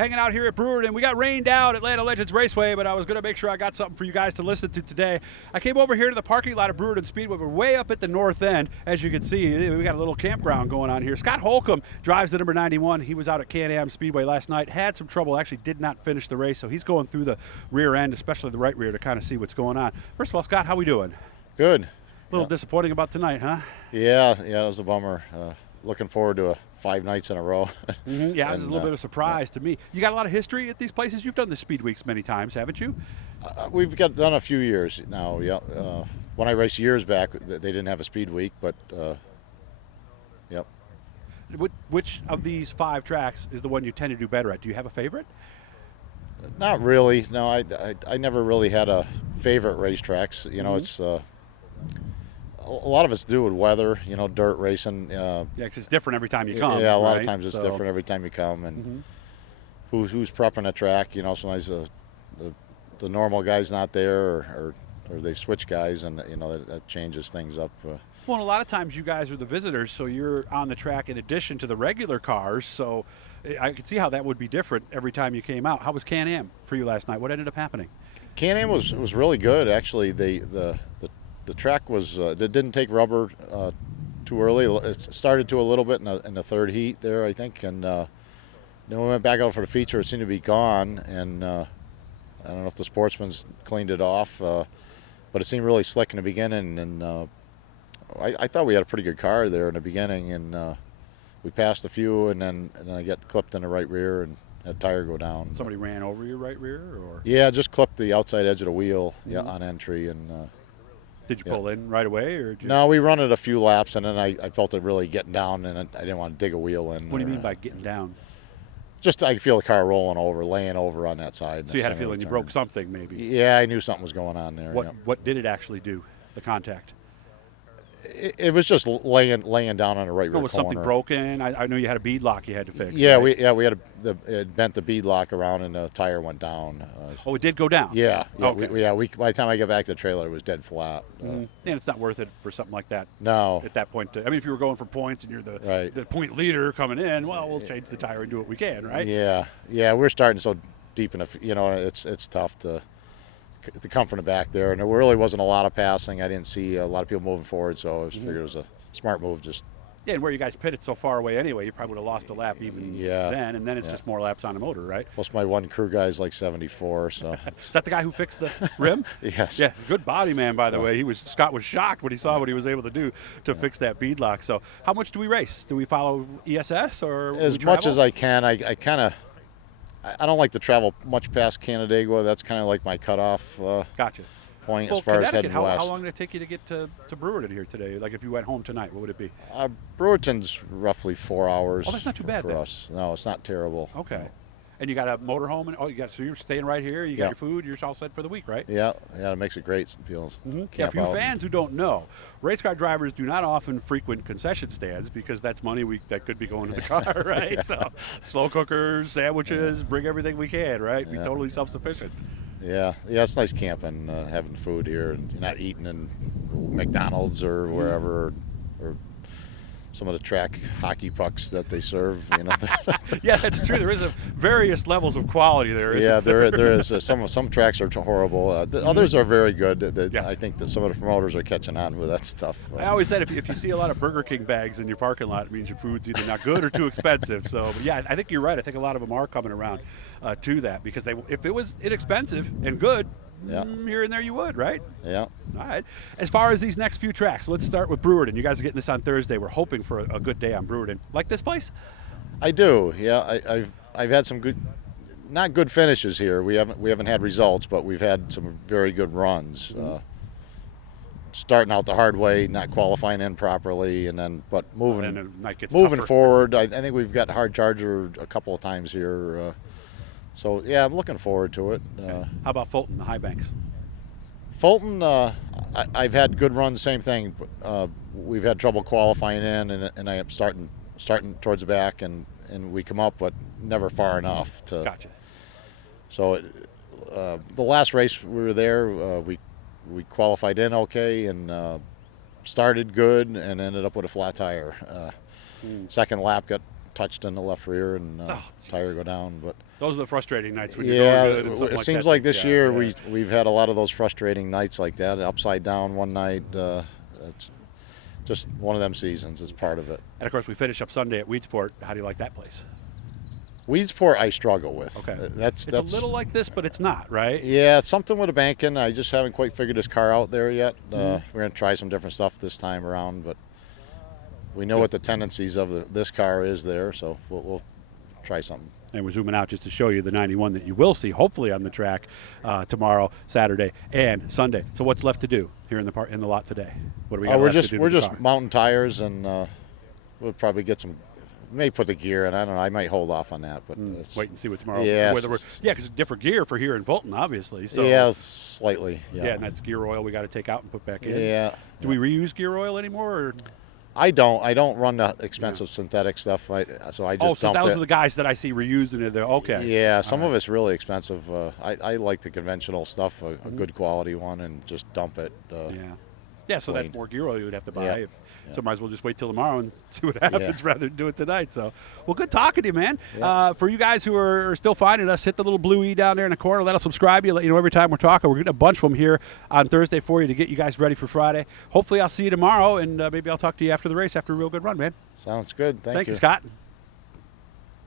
hanging out here at Brewerton. We got rained out at Atlanta Legends Raceway, but I was going to make sure I got something for you guys to listen to today. I came over here to the parking lot of Brewerton Speedway. We're way up at the north end. As you can see, we got a little campground going on here. Scott Holcomb drives the number 91. He was out at Can Am Speedway last night, had some trouble, actually did not finish the race, so he's going through the rear end, especially the right rear, to kind of see what's going on. First of all, Scott, how we doing? Good. A little disappointing about tonight, huh? Yeah, it was a bummer. Looking forward to 5 nights in a row. Yeah, it was a little bit of a surprise to me. You got a lot of history at these places. You've done the Speed Weeks many times, haven't you? We've done a few years now. Yeah. When I raced years back, they didn't have a Speed Week, but yep. Which of these 5 tracks is the one you tend to do better at? Do you have a favorite? Not really. No, I never really had a favorite racetracks. You know, it's a lot of it's to do with weather. You know, dirt racing. Yeah, because it's different every time you come. Yeah, a lot right? of times it's different every time you come, and who's prepping a track. You know, sometimes the normal guy's not there, or they switch guys, and you know that changes things up. Well, and a lot of times you guys are the visitors, so you're on the track in addition to the regular cars. So I could see how that would be different every time you came out. How was Can Am for you last night? What ended up happening? Can Am was really good, actually. The track was it didn't take rubber too early. It started to a little bit in the third heat there, I think, and then we went back out for the feature. It seemed to be gone, and I don't know if the sportsman's cleaned it off, but it seemed really slick in the beginning, and I thought we had a pretty good car there in the beginning, and we passed a few, and then I got clipped in the right rear and had a tire go down. Somebody ran over your right rear, or? Yeah, just clipped the outside edge of the wheel on entry, and did you pull in right away, or? No, we run it a few laps, and then I felt it really getting down, and I didn't want to dig a wheel in. What do you mean by getting down? Just I feel the car rolling over, laying over on that side. So you had a feeling you broke something, maybe? Yeah, I knew something was going on there. What did it actually do, the contact? It was just laying down on the right rear corner. Was something broken? I know you had a bead lock you had to fix. Yeah, right? we had it bent the bead lock around, and the tire went down. Oh, it did go down? Yeah. Okay. By the time I got back to the trailer, it was dead flat. And it's not worth it for something like that. No. At that point, I mean, if you were going for points and you're the point leader coming in, well, we'll change the tire and do what we can, right? Yeah. We're starting so deep in it's tough to come from the back there, and there really wasn't a lot of passing. I didn't see a lot of people moving forward, so I figured it was a smart move. Yeah, and where you guys pitted so far away anyway, you probably would have lost a lap even then, and then it's just more laps on the motor, right? Plus my one crew guy's like 74, so. Is that the guy who fixed the rim? Yes. Yeah, good body man, by the way. Scott was shocked when he saw what he was able to do to fix that bead lock. So how much do we race? Do we follow ESS or as much as I can? I don't like to travel much past Canandaigua. That's kind of like my cutoff gotcha. point as far as heading west. How long did it take you to get to Brewerton here today? Like if you went home tonight, what would it be? Brewerton's roughly 4 hours. Oh, that's not too bad for us. No, it's not terrible. Okay. And you got a motorhome, and so you're staying right here. You got your food. You're all set for the week, right? Yeah, it makes it great. People for you fans who don't know, race car drivers do not often frequent concession stands because that's money that could be going to the car, right? So slow cookers, sandwiches, bring everything we can, right? Be totally self-sufficient. Yeah, it's nice camping, having food here, and you're not eating in McDonald's or wherever, or some of the track hockey pucks that they serve. Yeah, that's true. There is various levels of quality there. Yeah, there is. Some tracks are horrible. Others are very good. I think that some of the promoters are catching on with that stuff. I always said if you see a lot of Burger King bags in your parking lot, it means your food's either not good or too expensive. So, but yeah, I think you're right. I think a lot of them are coming around to that because if it was inexpensive and good, here and there you would, right? Yeah. All right. As far as these next few tracks, let's start with Brewerton. You guys are getting this on Thursday. We're hoping for a good day on Brewerton. Like this place? I do. Yeah, I've had some not good finishes here. We haven't had results, but we've had some very good runs. Starting out the hard way, not qualifying in properly, but moving forward. I think we've got hard charger a couple of times here. So, yeah, I'm looking forward to it. Okay. How about Fulton, the high banks? Fulton, I've had good runs, same thing. We've had trouble qualifying in, and I am starting towards the back, and we come up, but never far enough to. Gotcha. So, the last race we were there, we qualified in okay, and started good, and ended up with a flat tire. Second lap got touched in the left rear and tire go down. But those are the frustrating nights when you're yeah, going good and something it like seems that like this takes you year out. we've had a lot of those frustrating nights like that. Upside down one night. It's just one of them seasons. It's part of it. And of course, we finish up Sunday at Weedsport. How do you like that place? Weedsport, I struggle with. Okay, That's a little like this, but it's not, right? Yeah, it's something with a banking. I just haven't quite figured this car out there yet. We're going to try some different stuff this time around, but we know what the tendencies of this car is there, so we'll try something. And we're zooming out just to show you the 91 that you will see, hopefully, on the track tomorrow, Saturday, and Sunday. So what's left to do here in the lot today? What do we got left to do? We're to the just car? mounting tires, and we'll probably get some. May put the gear in. I don't know. I might hold off on that, but wait and see what tomorrow. Yeah, because it's different gear for here in Fulton, obviously. So yeah, slightly. Yeah, and that's gear oil we got to take out and put back in. Yeah. Do we reuse gear oil anymore? Or? I don't run the expensive synthetic stuff. So I just dump those it. are the guys that I see reusing it. Okay. Yeah, some of it's really expensive. I like the conventional stuff, a good quality one, and just dump it. Yeah, so clean. that's more gear oil you would have to buy. Yeah. So might as well just wait till tomorrow and see what happens rather than do it tonight. So, well, good talking to you, man. Yeah. For you guys who are still finding us, hit the little blue E down there in the corner. Let us subscribe you. Let you know every time we're talking. We're getting a bunch from here on Thursday for you to get you guys ready for Friday. Hopefully, I'll see you tomorrow, and maybe I'll talk to you after the race after a real good run, man. Sounds good. Thank Thank you. you, Scott.